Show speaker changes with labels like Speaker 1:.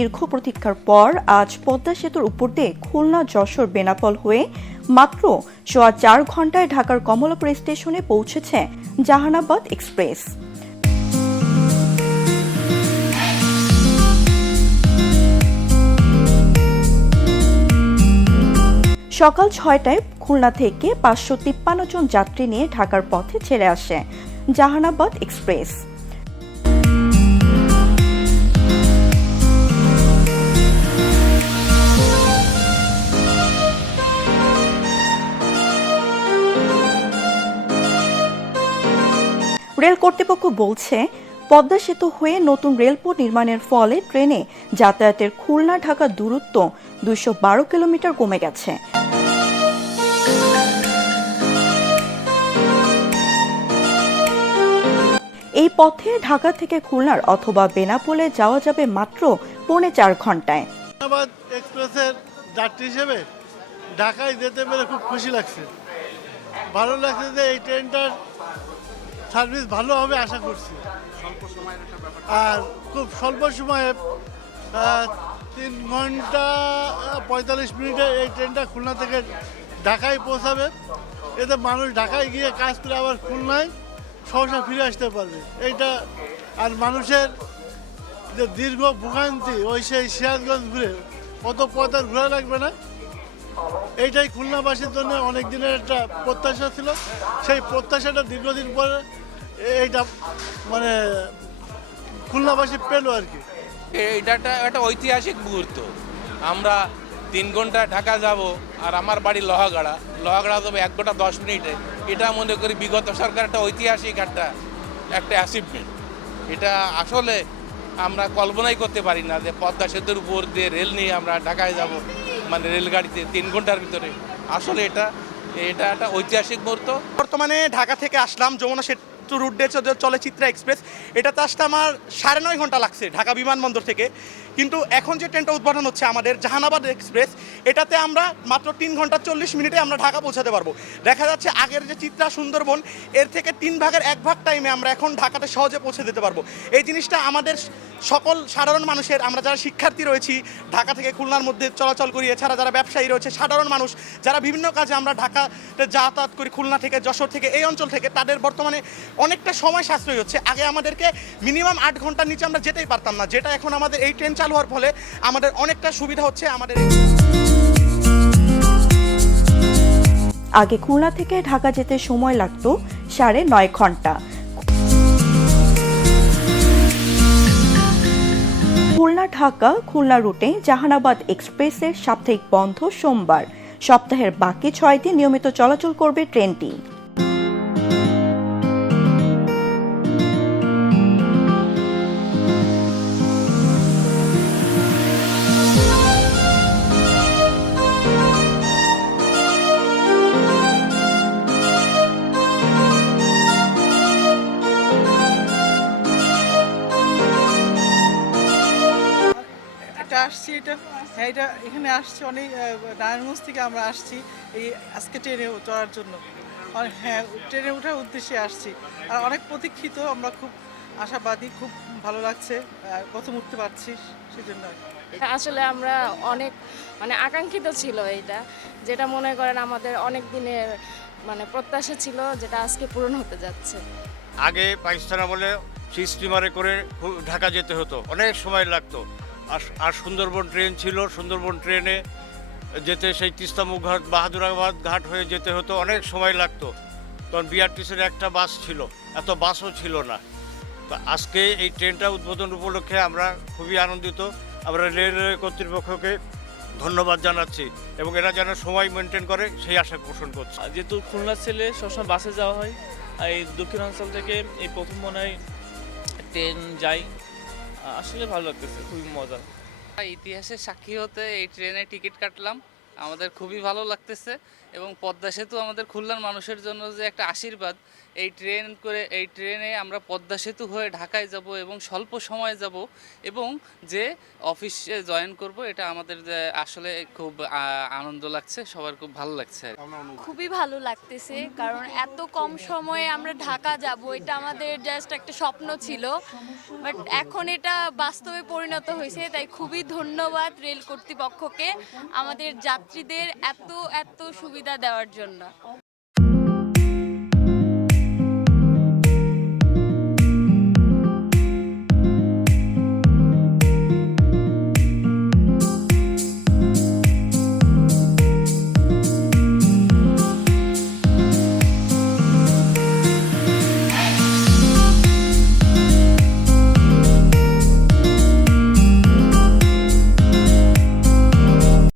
Speaker 1: দীর্ঘ প্রতীক্ষার পর আজ পদ্মা সেতুর উপর দিয়ে খুলনা, যশোর, বেনাপল হয়ে মাত্র সোয়া চার ঘন্টায় ঢাকার কমলাপুর স্টেশনে পৌঁছেছে জাহানাবাদ এক্সপ্রেস। সকাল ছয়টায় খুলনা থেকে পাঁচশো তিপ্পান্ন জন যাত্রী নিয়ে ঢাকার পথে ছেড়ে আসে জাহানাবাদ এক্সপ্রেস। রেল কর্তৃপক্ষ বলছে, পদ্মা সেতু হয়ে নতুন রেলপথ নির্মাণের ফলে ট্রেনে যাতায়াতের খুলনা ঢাকা দূরত্ব দুইশো বারো কিলোমিটার কমে গেছে। এই পথে ঢাকা থেকে খুলনার অথবা বেনাপোলে যাওয়া যাবে মাত্র পৌনে চার ঘন্টায়।
Speaker 2: এক্সপ্রেসের যাত্রী হিসেবে। ঢাকায় যেতে পেরে খুব খুশি লাগছে। ভালো লাগছে যে এই ট্রেনটার সার্ভিস ভালো হবে আশা করছি। আর খুব স্বল্প সময়ে তিন ঘণ্টা পঁয়তাল্লিশ মিনিটে এই ট্রেনটা খুলনা থেকে ঢাকায় পৌঁছাবে। এতে মানুষ ঢাকায় গিয়ে কাজ করে আবার খুলনায় সহসা ফিরে আসতে পারবে। এইটা আর মানুষের যে দীর্ঘ ভোগান্তি ওই সেই সিরাজগঞ্জ ঘুরে অত পথ আর ঘোরা লাগবে না? এইটাই খুলনাবাসীর জন্য অনেক দিনের একটা প্রত্যাশা ছিল। সেই প্রত্যাশাটা দীর্ঘদিন পরে এইটা মানে খুলনাবাসী পেল আর কি।
Speaker 3: এইটা একটা একটা ঐতিহাসিক মুহূর্ত। আমরা তিন ঘণ্টা ঢাকা যাব আর আমার বাড়ি লোহাগাড়া। লোহাগাড়া যাব এক ঘণ্টা দশ মিনিটে। এটা মনে করি বিগত সরকার একটা ঐতিহাসিক একটা একটা অ্যাচিভমেন্ট এটা আসলে আমরা কল্পনাই করতে পারি না যে পদ্মা সেতুর উপর দিয়ে রেল নিয়ে আমরা ঢাকায় যাব। মানে রেলগাড়িতে তিন ঘণ্টার ভিতরে। আসলে এটা এটা একটা ঐতিহাসিক মুহূর্ত।
Speaker 4: বর্তমানে ঢাকা থেকে আসলাম, যমুনা সেতু রুট চ- চলে চিত্রা এক্সপ্রেস এটাতে আসতে আমার সাড়ে নয় ঘণ্টা লাগছে ঢাকা বিমানবন্দর থেকে। কিন্তু এখন যে ট্রেনটা উদ্বোধন হচ্ছে আমাদের জাহানাবাদ এক্সপ্রেস এটাতে আমরা মাত্র তিন ঘণ্টা চল্লিশ মিনিটে আমরা ঢাকা পৌঁছাতে পারব। দেখা যাচ্ছে আগের যে চিত্রা সুন্দরবন, এর থেকে তিন ভাগের এক ভাগ টাইমে আমরা এখন ঢাকাতে সহজে পৌঁছে দিতে পারব। এই জিনিসটা আমাদের সকল সাধারণ মানুষের, আমরা যারা শিক্ষার্থী রয়েছি, ঢাকা থেকে খুলনার মধ্যে চলাচল করি, এছাড়া যারা ব্যবসায়ী রয়েছে, সাধারণ মানুষ, যারা বিভিন্ন কাজে আমরা ঢাকাতে যাতায়াত করি, খুলনা থেকে যশোর থেকে এই অঞ্চল থেকে, তাদের বর্তমানে অনেকটা সময় সাশ্রয় হচ্ছে। আগে আমাদেরকে মিনিমাম আট ঘণ্টার নিচে আমরা যেতেই পারতাম না। যেটা এখন আমাদের এই ট্রেন চালু হওয়ার ফলে আমাদের অনেকটা সুবিধা হচ্ছে আমাদের
Speaker 1: আগে খুলনা থেকে ঢাকা যেতে সময় লাগতো সাড়ে নয় ঘণ্টা। খুলনা ঢাকা, খুলনা রুটে জাহানাবাদ এক্সপ্রেসের সাপ্তাহিক বন্ধ সোমবার। সপ্তাহের বাকি ছয় দিন নিয়মিত চলাচল করবে ট্রেনটি।
Speaker 5: আসছি এটা হ্যাঁ এটা এখানে আসছি অনেক নারায়ণগঞ্জ থেকে আমরা আসছি এই আজকে ট্রেনে চড়ার জন্য। অনেক- হ্যাঁ ট্রেনে ওঠার উদ্দেশ্যে আসছি। আর অনেক প্রতীক্ষিত আমরা খুব আশাবাদী খুব ভালো লাগছে প্রথম উঠতে পারছি সেজন্য
Speaker 6: আসলে আমরা অনেক মানে আকাঙ্ক্ষিত ছিল এইটা যেটা মনে করেন আমাদের অনেক দিনের মানে প্রত্যাশা ছিল যেটা আজকে পূরণ হতে যাচ্ছে।
Speaker 7: আগে পাকিস্তান আমলে সেই স্টিমারে করে ঢাকা যেতে হতো অনেক সময় লাগতো। আর সুন্দরবন ট্রেন ছিল, সুন্দরবন ট্রেনে যেতে সেই তিস্তামুখ ঘাট, বাহাদুরাবাদ ঘাট হয়ে যেতে হতো, অনেক সময় লাগতো। তখন বিআরটিসির একটা বাস ছিল, এত বাসও ছিল না। তো আজকে এই ট্রেনটা উদ্বোধন উপলক্ষে আমরা খুবই আনন্দিত। আমরা রেলওয়ে কর্তৃপক্ষকে ধন্যবাদ জানাচ্ছি এবং এরা যেন সময় মেনটেন করে, সেই আশা পোষণ করছে।
Speaker 8: যেহেতু খুলনা ছেলে, সবসময় বাসে যাওয়া হয়। এই দক্ষিণাঞ্চল থেকে এই প্রথম মনে হয় ট্রেন আ- আসলে ভালো লাগতেছে, খুবই মজা।
Speaker 9: ইতিহাসের সাক্ষী হতে এই ট্রেনে টিকিট কাটলাম, আমাদের খুবই ভালো লাগতেছে এবং পদ্মা সেতু আমাদের খুলনার মানুষের জন্য যে একটা আশীর্বাদ
Speaker 10: এই ট্রেন করে এই ট্রেনে আমরা পদ্মা সেতু হয়ে ঢাকায় যাব এবং স্বল্প সময়ে যাব এবং যে অফিসে জয়েন করব এটা আমাদের আসলে খুব আনন্দ লাগছে সবার খুব ভালো লাগছে
Speaker 9: খুবই ভালো লাগতেছে কারণ এত কম সময়ে আমরা ঢাকা যাব এটা আমাদের জাস্ট একটা স্বপ্ন ছিল বাট এখন এটা বাস্তবে পরিণত হয়েছে তাই খুবই ধন্যবাদ রেল কর্তৃপক্ষকে আমাদের যাত্রীদের এত এত সুবিধা দেওয়ার জন্য।